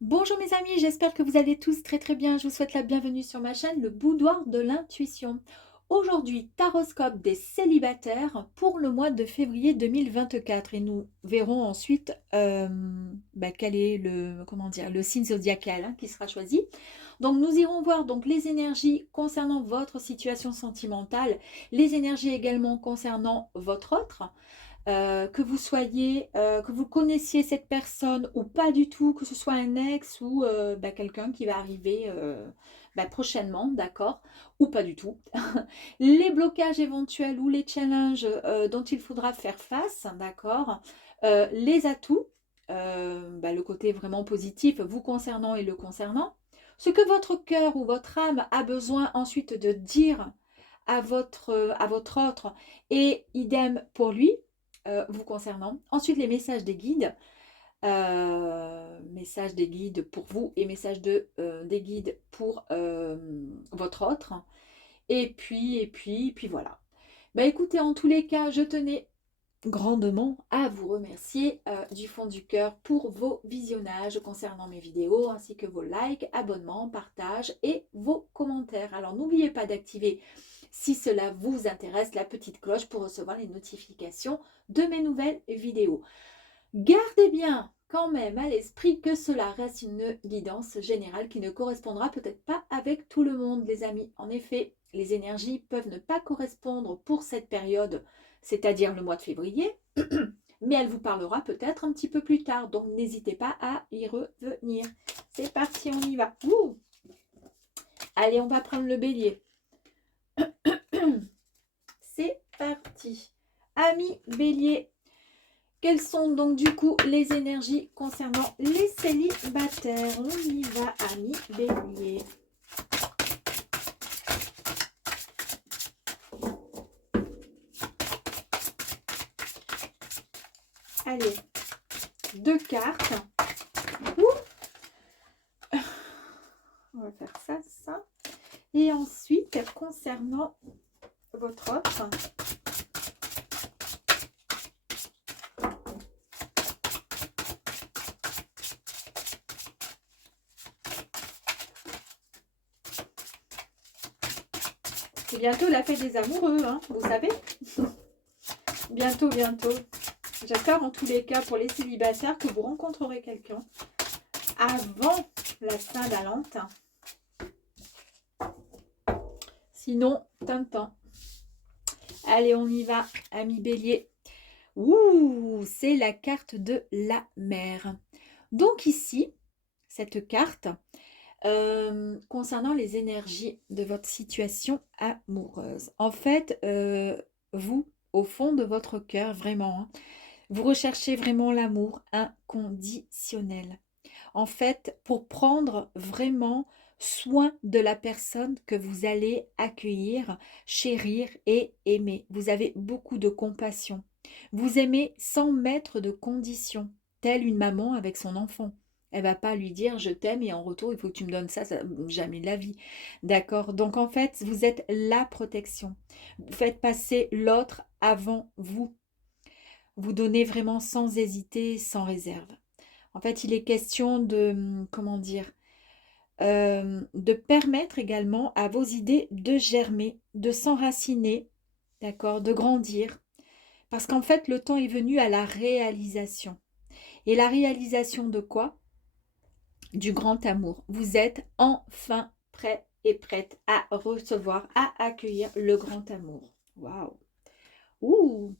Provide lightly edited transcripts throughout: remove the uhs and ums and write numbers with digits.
Bonjour mes amis, j'espère que vous allez tous très très bien. Je vous souhaite la bienvenue sur ma chaîne, le Boudoir de l'intuition. Aujourd'hui, taroscope des célibataires pour le mois de février 2024 et nous verrons ensuite quel est le signe zodiacal qui sera choisi. Donc nous irons voir donc les énergies concernant votre situation sentimentale, les énergies également concernant votre autre. Que vous soyez, que vous connaissiez cette personne ou pas du tout, que ce soit un ex ou quelqu'un qui va arriver prochainement, d'accord, ou pas du tout. Les blocages éventuels ou les challenges dont il faudra faire face, d'accord. Les atouts, le côté vraiment positif vous concernant et le concernant. Ce que votre cœur ou votre âme a besoin ensuite de dire à votre autre et idem pour lui vous concernant. Ensuite, les messages des guides pour vous et des guides pour votre autre. Et puis voilà. Écoutez, en tous les cas, je tenais grandement à vous remercier du fond du cœur pour vos visionnages concernant mes vidéos, ainsi que vos likes, abonnements, partages et vos commentaires. Alors n'oubliez pas d'activer, si cela vous intéresse, la petite cloche pour recevoir les notifications de mes nouvelles vidéos. Gardez bien quand même à l'esprit que cela reste une guidance générale qui ne correspondra peut-être pas avec tout le monde, les amis. En effet, les énergies peuvent ne pas correspondre pour cette période, c'est-à-dire le mois de février, mais elle vous parlera peut-être un petit peu plus tard, donc n'hésitez pas à y revenir. C'est parti, on y va. Ouh. Allez, on va prendre le bélier. C'est parti. Amis bélier, quelles sont donc du coup les énergies concernant les célibataires? On y va, amis bélier. Allez, 2 cartes. On va faire ça, ça. Et ensuite, concernant votre autre. C'est bientôt la fête des amoureux, hein, vous savez. Bientôt, bientôt. J'espère en tous les cas pour les célibataires que vous rencontrerez quelqu'un avant la Saint-Valentin. Sinon, Tintin. Allez, on y va, ami bélier. Ouh, c'est la carte de la mer. Donc ici, cette carte, concernant les énergies de votre situation amoureuse. En fait, vous, au fond de votre cœur, vraiment, vous recherchez vraiment l'amour inconditionnel. En fait, pour prendre vraiment soin de la personne que vous allez accueillir, chérir et aimer. Vous avez beaucoup de compassion. Vous aimez sans mettre de conditions, telle une maman avec son enfant. Elle va pas lui dire je t'aime et en retour il faut que tu me donnes ça, jamais de la vie. D'accord? Donc en fait, vous êtes la protection. Vous faites passer l'autre avant vous. Vous donnez vraiment sans hésiter, sans réserve. En fait, il est question de, comment dire, de permettre également à vos idées de germer, de s'enraciner, d'accord, de grandir. Parce qu'en fait, le temps est venu à la réalisation. Et la réalisation de quoi? Du grand amour. Vous êtes enfin prêt et prête à recevoir, à accueillir le grand amour. Waouh! Ouh!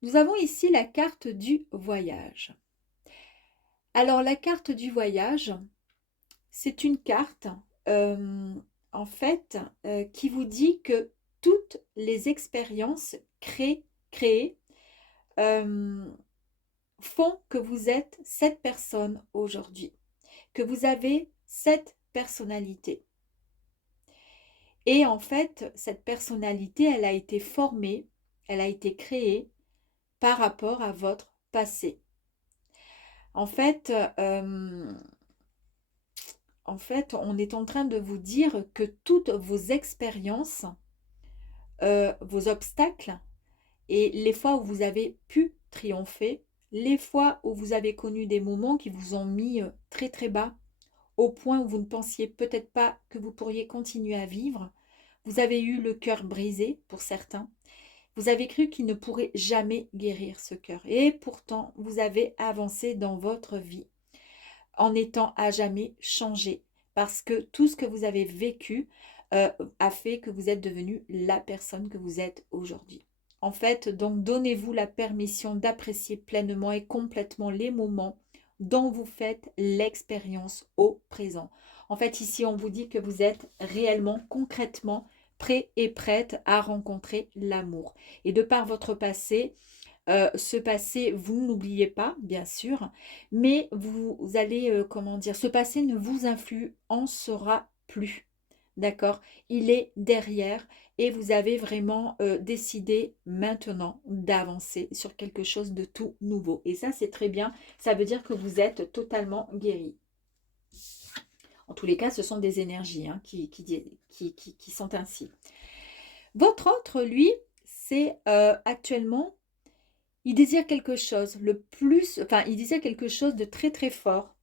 Nous avons ici la carte du voyage. Alors, la carte du voyage, c'est une carte, en fait, qui vous dit que toutes les expériences créées font que vous êtes cette personne aujourd'hui, que vous avez cette personnalité. Et en fait, cette personnalité, elle a été formée, elle a été créée par rapport à votre passé. En fait, on est en train de vous dire que toutes vos expériences, vos obstacles et les fois où vous avez pu triompher, les fois où vous avez connu des moments qui vous ont mis très très bas, au point où vous ne pensiez peut-être pas que vous pourriez continuer à vivre. Vous avez eu le cœur brisé pour certains. Vous avez cru qu'il ne pourrait jamais guérir ce cœur. Et pourtant, vous avez avancé dans votre vie en étant à jamais changé. Parce que tout ce que vous avez vécu a fait que vous êtes devenu la personne que vous êtes aujourd'hui. En fait, donc donnez-vous la permission d'apprécier pleinement et complètement les moments dont vous faites l'expérience au présent. En fait, ici, on vous dit que vous êtes réellement, concrètement prêt et prête à rencontrer l'amour. Et de par votre passé, ce passé, vous n'oubliez pas, bien sûr, mais vous allez, comment dire, ce passé ne vous influencera plus. D'accord? Il est derrière et vous avez vraiment décidé maintenant d'avancer sur quelque chose de tout nouveau. Et ça, c'est très bien. Ça veut dire que vous êtes totalement guéri. En tous les cas, ce sont des énergies hein, qui sont ainsi. Votre autre, lui, c'est actuellement, il désire quelque chose, il désire quelque chose de très très fort.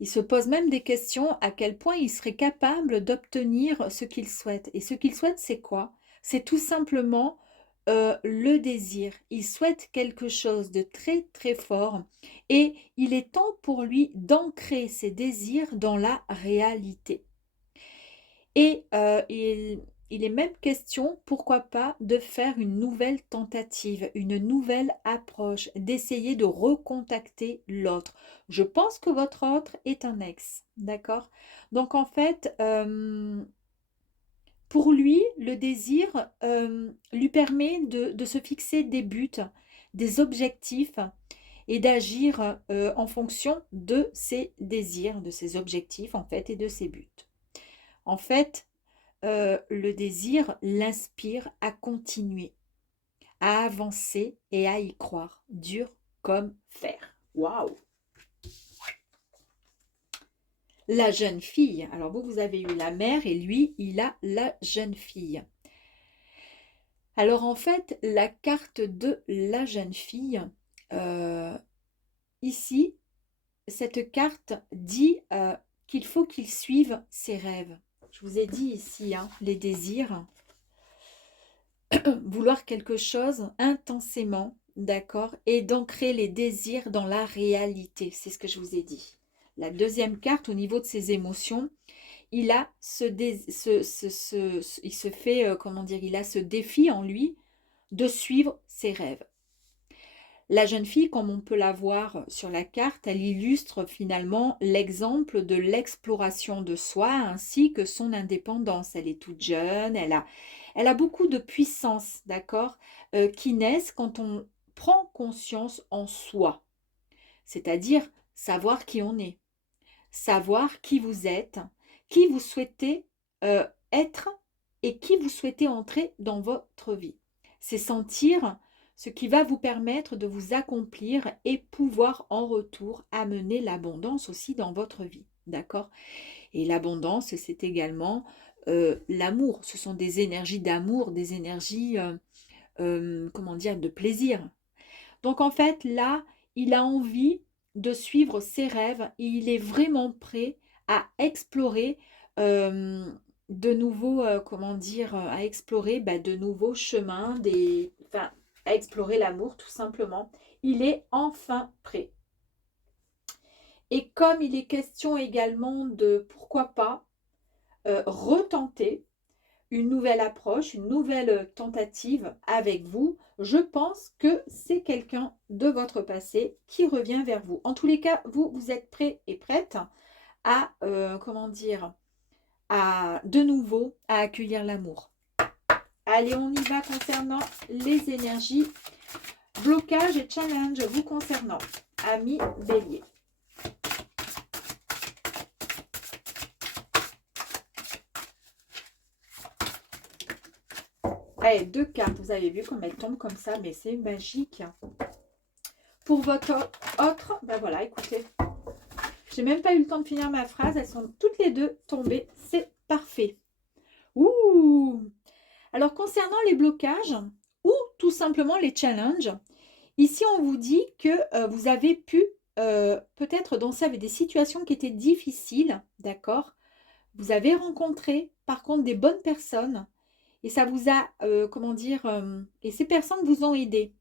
Il se pose même des questions à quel point il serait capable d'obtenir ce qu'il souhaite. Et ce qu'il souhaite, c'est quoi? C'est tout simplement le désir. Il souhaite quelque chose de très très fort et il est temps pour lui d'ancrer ses désirs dans la réalité. Et il est même question, pourquoi pas, de faire une nouvelle tentative, une nouvelle approche, d'essayer de recontacter l'autre. Je pense que votre autre est un ex, d'accord? Donc en fait, pour lui, le désir lui permet de se fixer des buts, des objectifs et d'agir en fonction de ses désirs, de ses objectifs en fait et de ses buts. En fait, le désir l'inspire à continuer, à avancer et à y croire, dur comme fer. Waouh! La jeune fille, alors vous avez eu la mère et lui, il a la jeune fille. Alors en fait, la carte de la jeune fille, ici, cette carte dit qu'il faut qu'il suive ses rêves. Je vous ai dit ici, hein, les désirs. Vouloir quelque chose intensément, d'accord, et d'ancrer les désirs dans la réalité. C'est ce que je vous ai dit. La deuxième carte, au niveau de ses émotions, il a il se fait, comment dire, il a ce défi en lui de suivre ses rêves. La jeune fille, comme on peut la voir sur la carte, elle illustre finalement l'exemple de l'exploration de soi ainsi que son indépendance. Elle est toute jeune, elle a beaucoup de puissance, d'accord, qui naissent quand on prend conscience en soi. C'est-à-dire savoir qui on est, savoir qui vous êtes, qui vous souhaitez être et qui vous souhaitez entrer dans votre vie. C'est sentir ce qui va vous permettre de vous accomplir et pouvoir en retour amener l'abondance aussi dans votre vie. D'accord? Et l'abondance, c'est également l'amour. Ce sont des énergies d'amour, des énergies, comment dire, de plaisir. Donc en fait, là, il a envie de suivre ses rêves et il est vraiment prêt à explorer de nouveaux, comment dire, à explorer de nouveaux chemins, enfin, à explorer l'amour tout simplement. Il est enfin prêt. Et comme il est question également de, pourquoi pas, retenter une nouvelle approche, une nouvelle tentative avec vous, je pense que c'est quelqu'un de votre passé qui revient vers vous. En tous les cas, vous êtes prêt et prête à, comment dire, à de nouveau à accueillir l'amour. Allez, on y va concernant les énergies, blocage et challenge vous concernant. Amis Bélier. Allez, deux cartes, vous avez vu comme elles tombent comme ça, mais c'est magique. Pour votre autre, ben voilà, écoutez, j'ai même pas eu le temps de finir ma phrase, elles sont toutes les deux tombées, c'est parfait. Ouh! Alors, concernant les blocages ou tout simplement les challenges, ici, on vous dit que vous avez pu peut-être danser avec des situations qui étaient difficiles, d'accord? Vous avez rencontré, par contre, des bonnes personnes et ça vous a, comment dire, et ces personnes vous ont aidé.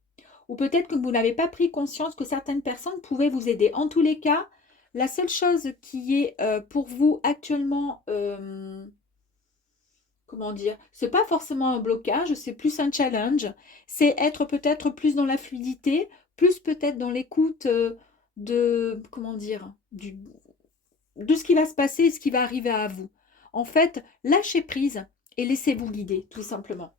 Ou peut-être que vous n'avez pas pris conscience que certaines personnes pouvaient vous aider. En tous les cas, la seule chose qui est pour vous actuellement, comment dire, c'est pas forcément un blocage, c'est plus un challenge. C'est être peut-être plus dans la fluidité, plus peut-être dans l'écoute de, comment dire, de ce qui va se passer et ce qui va arriver à vous. En fait, lâchez prise et laissez-vous guider, tout simplement.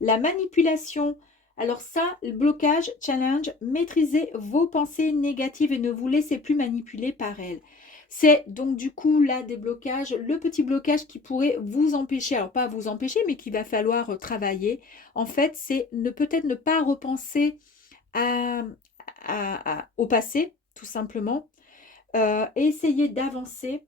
La manipulation, alors ça, le blocage, challenge, maîtrisez vos pensées négatives et ne vous laissez plus manipuler par elles. C'est donc du coup là des blocages, le petit blocage qui pourrait vous empêcher, alors pas vous empêcher, mais qu'il va falloir travailler. En fait, c'est peut-être ne pas repenser à, au passé, tout simplement, et essayer d'avancer.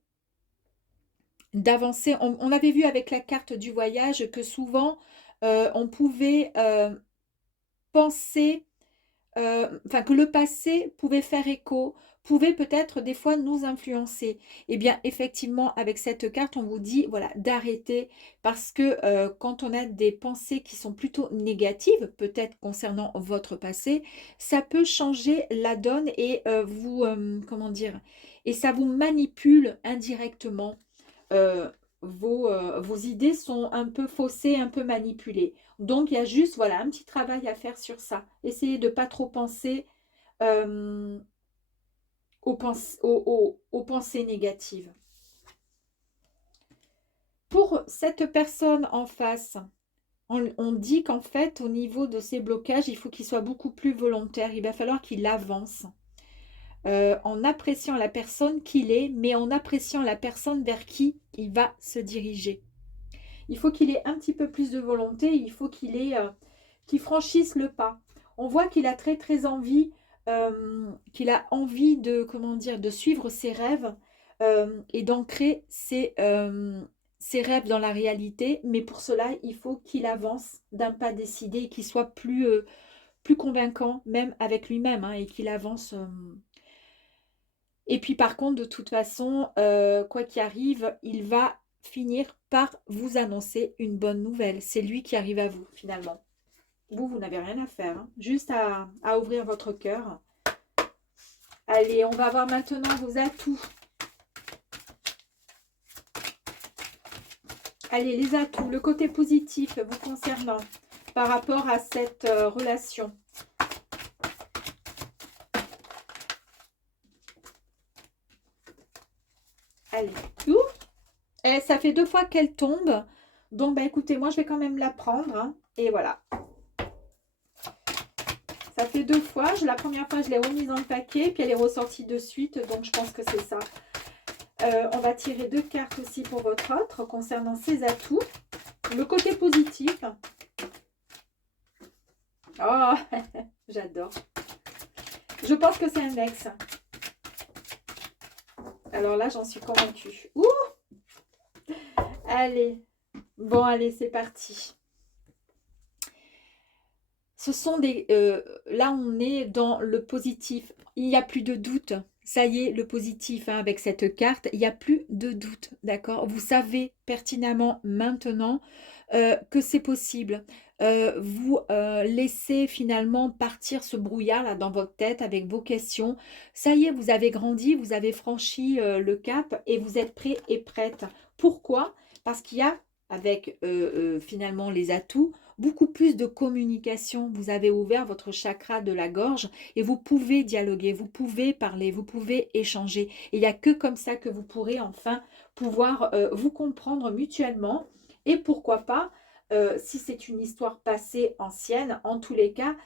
On avait vu avec la carte du voyage que souvent on pouvait penser, enfin que le passé pouvait faire écho, pouvait peut-être des fois nous influencer. Eh bien, effectivement, avec cette carte, on vous dit voilà d'arrêter parce que quand on a des pensées qui sont plutôt négatives, peut-être concernant votre passé, ça peut changer la donne et comment dire, et ça vous manipule indirectement. euh, vos idées sont un peu faussées, un peu manipulées. Donc, il y a juste voilà, un petit travail à faire sur ça. Essayez de ne pas trop penser euh, aux pensées négatives. Pour cette personne en face, on dit qu'en fait, au niveau de ces blocages, il faut qu'il soit beaucoup plus volontaire. Il va falloir qu'il avance en appréciant la personne qu'il est, mais en appréciant la personne vers qui il va se diriger. Il faut qu'il ait un petit peu plus de volonté, il faut qu'il franchisse le pas. On voit qu'il a très très envie, qu'il a envie de, comment dire, de suivre ses rêves et d'ancrer ses rêves dans la réalité, mais pour cela, il faut qu'il avance d'un pas décidé et qu'il soit plus convaincant, même avec lui-même, hein, et qu'il avance. Et puis par contre, de toute façon, quoi qu'il arrive, il va finir par vous annoncer une bonne nouvelle. C'est lui qui arrive à vous, finalement. Vous n'avez rien à faire, hein. Juste à ouvrir votre cœur. Allez, on va voir maintenant vos atouts. Allez, les atouts, le côté positif vous concernant par rapport à cette relation. Allez, ouh, et ça fait 2 fois qu'elle tombe. Donc, bah, écoutez, moi, je vais quand même la prendre, hein. Et voilà. Ça fait 2 fois. La première fois, je l'ai remise dans le paquet, puis elle est ressortie de suite. Donc, je pense que c'est ça. On va tirer 2 cartes aussi pour votre autre concernant ses atouts. Le côté positif. Oh, j'adore. Je pense que c'est un ex. Alors là, j'en suis convaincue. Ouh! Allez. Bon, allez, c'est parti. Ce sont des... là, on est dans le positif. Il n'y a plus de doute. Ça y est, le positif, hein, avec cette carte, il n'y a plus de doute, d'accord? Vous savez pertinemment maintenant que c'est possible. Vous laissez finalement partir ce brouillard là dans votre tête avec vos questions. Ça y est, vous avez grandi, vous avez franchi le cap et vous êtes prêt et prête. Pourquoi? Parce qu'il y a, avec finalement les atouts, beaucoup plus de communication. Vous avez ouvert votre chakra de la gorge et vous pouvez dialoguer, vous pouvez parler, vous pouvez échanger. Et il n'y a que comme ça que vous pourrez enfin pouvoir vous comprendre mutuellement. Et pourquoi pas, si c'est une histoire passée, ancienne, en tous les cas,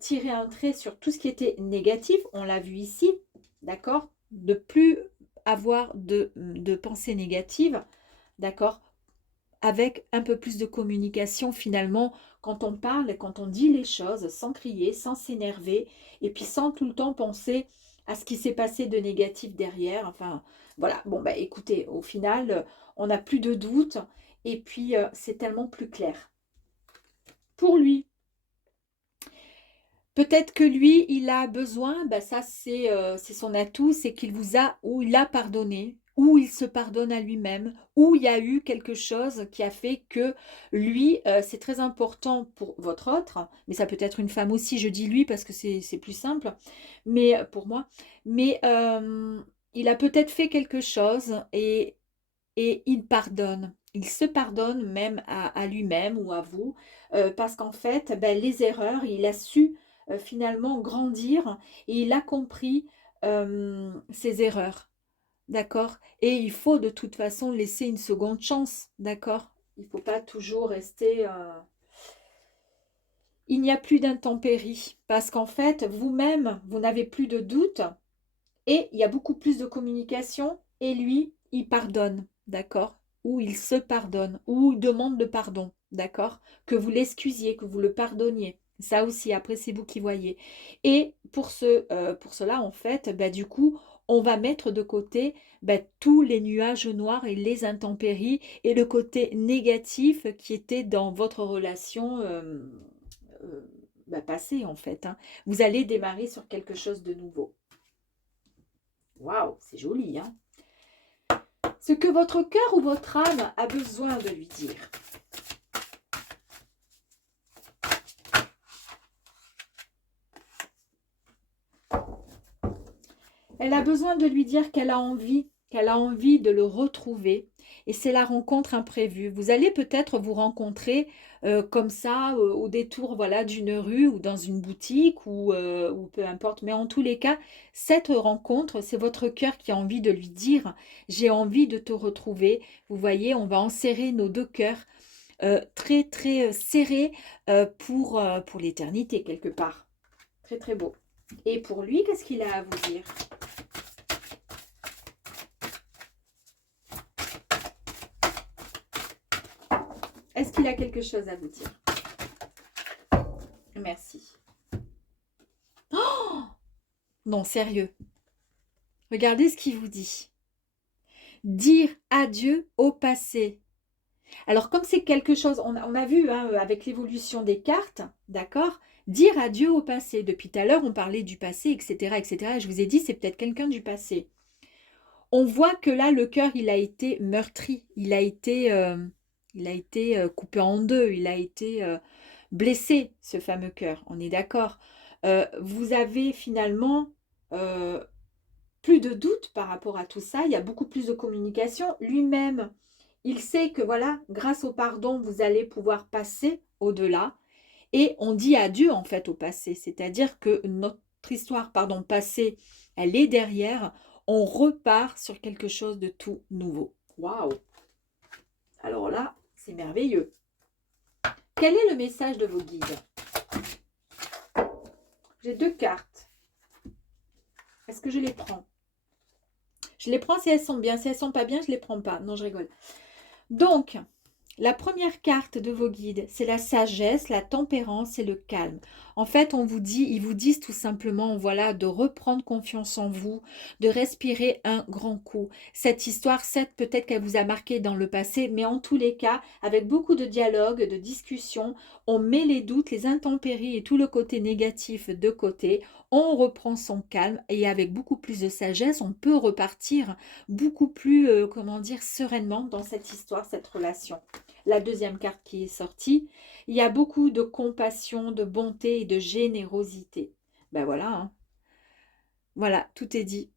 tirer un trait sur tout ce qui était négatif. On l'a vu ici, d'accord? De plus avoir de pensées négatives, d'accord? Avec un peu plus de communication finalement quand on parle, quand on dit les choses sans crier, sans s'énerver et puis sans tout le temps penser à ce qui s'est passé de négatif derrière. Enfin voilà, bon bah écoutez, au final on n'a plus de doute et puis c'est tellement plus clair. Pour lui, Peut-être que lui, il a besoin, bah ça c'est son atout, c'est qu'il vous a, ou il a pardonné, ou il se pardonne à lui-même, ou il y a eu quelque chose qui a fait que lui, c'est très important pour votre autre, mais ça peut être une femme aussi, je dis lui parce que c'est plus simple, mais pour moi, mais il a peut-être fait quelque chose et il pardonne. Il se pardonne même à lui-même ou à vous, parce qu'en fait, ben, les erreurs, il a su finalement grandir et il a compris ses erreurs, d'accord? Et il faut de toute façon laisser une seconde chance, d'accord? Il ne faut pas toujours rester... Il n'y a plus d'intempéries, parce qu'en fait, vous-même, vous n'avez plus de doute, et il y a beaucoup plus de communication et lui, il pardonne, d'accord? Ou il se pardonne, ou il demande de pardon, d'accord? Que vous l'excusiez, que vous le pardonniez. Ça aussi, après, c'est vous qui voyez. Et pour cela, en fait, bah, du coup, on va mettre de côté bah, tous les nuages noirs et les intempéries et le côté négatif qui était dans votre relation euh, bah, passée, en fait, hein. Vous allez démarrer sur quelque chose de nouveau. Waouh, c'est joli, hein? Ce que votre cœur ou votre âme a besoin de lui dire. Elle a besoin de lui dire qu'elle a envie de le retrouver. Et c'est la rencontre imprévue. Vous allez peut-être vous rencontrer comme ça au détour voilà, d'une rue ou dans une boutique ou peu importe. Mais en tous les cas, cette rencontre, c'est votre cœur qui a envie de lui dire, j'ai envie de te retrouver. Vous voyez, on va enserrer nos deux cœurs très très serrés pour l'éternité quelque part. Très très beau. Et pour lui, qu'est-ce qu'il a à vous dire? Est-ce qu'il a quelque chose à vous dire? Merci. Oh non, sérieux. Regardez ce qu'il vous dit. Dire adieu au passé. Alors, comme c'est quelque chose, on a vu hein, avec l'évolution des cartes, d'accord? Dire adieu au passé. Depuis tout à l'heure, on parlait du passé, etc., etc. Et je vous ai dit, c'est peut-être quelqu'un du passé. On voit que là, le cœur, il a été meurtri. Il a été coupé en deux. Il a été blessé, ce fameux cœur. On est d'accord. Vous avez finalement euh, plus de doute par rapport à tout ça. Il y a beaucoup plus de communication. Lui-même, il sait que voilà, grâce au pardon, vous allez pouvoir passer au-delà. Et on dit adieu en fait au passé. C'est-à-dire que notre histoire, pardon, passée, elle est derrière. On repart sur quelque chose de tout nouveau. Waouh! Alors là, c'est merveilleux. Quel est le message de vos guides? J'ai deux cartes. Est-ce que je les prends? Je les prends si elles sont bien. Si elles sont pas bien, je les prends pas. Non, je rigole. Donc, la première carte de vos guides, c'est la sagesse, la tempérance et le calme. En fait, on vous dit, ils vous disent tout simplement, voilà, de reprendre confiance en vous, de respirer un grand coup. Cette histoire, certes, peut-être qu'elle vous a marqué dans le passé, mais en tous les cas, avec beaucoup de dialogue, de discussion, on met les doutes, les intempéries et tout le côté négatif de côté. On reprend son calme et avec beaucoup plus de sagesse, on peut repartir beaucoup plus, comment dire, sereinement dans cette histoire, cette relation. La deuxième carte qui est sortie, il y a beaucoup de compassion, de bonté et de générosité. Ben voilà, hein. Voilà, tout est dit.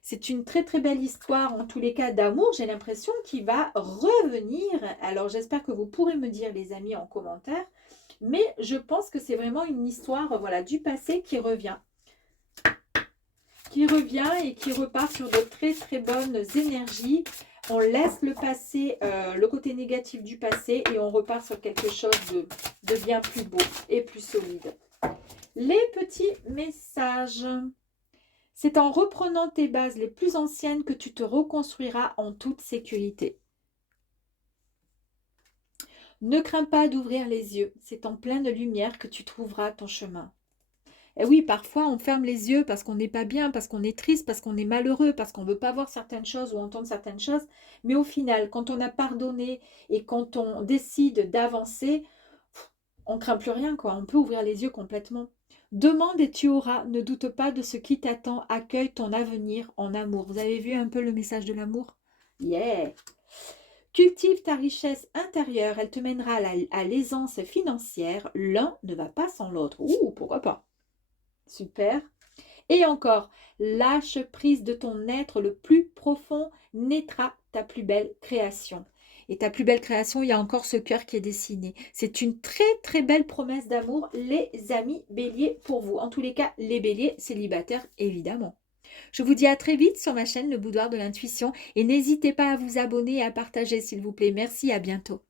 C'est une très très belle histoire, en tous les cas d'amour, j'ai l'impression qu'il va revenir. Alors j'espère que vous pourrez me dire les amis en commentaire, mais je pense que c'est vraiment une histoire voilà, du passé qui revient et qui repart sur de très très bonnes énergies. On laisse le passé, le côté négatif du passé et on repart sur quelque chose de bien plus beau et plus solide. Les petits messages. C'est en reprenant tes bases les plus anciennes que tu te reconstruiras en toute sécurité. Ne crains pas d'ouvrir les yeux. C'est en pleine lumière que tu trouveras ton chemin. Et oui, parfois on ferme les yeux parce qu'on n'est pas bien, parce qu'on est triste, parce qu'on est malheureux, parce qu'on ne veut pas voir certaines choses ou entendre certaines choses. Mais au final, quand on a pardonné et quand on décide d'avancer, on ne craint plus rien, quoi. On peut ouvrir les yeux complètement. Demande et tu auras, ne doute pas de ce qui t'attend, accueille ton avenir en amour. Vous avez vu un peu le message de l'amour? Yeah! Cultive ta richesse intérieure, elle te mènera à l'aisance financière. L'un ne va pas sans l'autre. Ouh, pourquoi pas? Super. Et encore, lâche prise de ton être le plus profond, naîtra ta plus belle création. Et ta plus belle création, il y a encore ce cœur qui est dessiné. C'est une très très belle promesse d'amour, les amis béliers, pour vous. En tous les cas, les béliers célibataires, évidemment. Je vous dis à très vite sur ma chaîne Le Boudoir de l'Intuition et n'hésitez pas à vous abonner et à partager s'il vous plaît. Merci, à bientôt.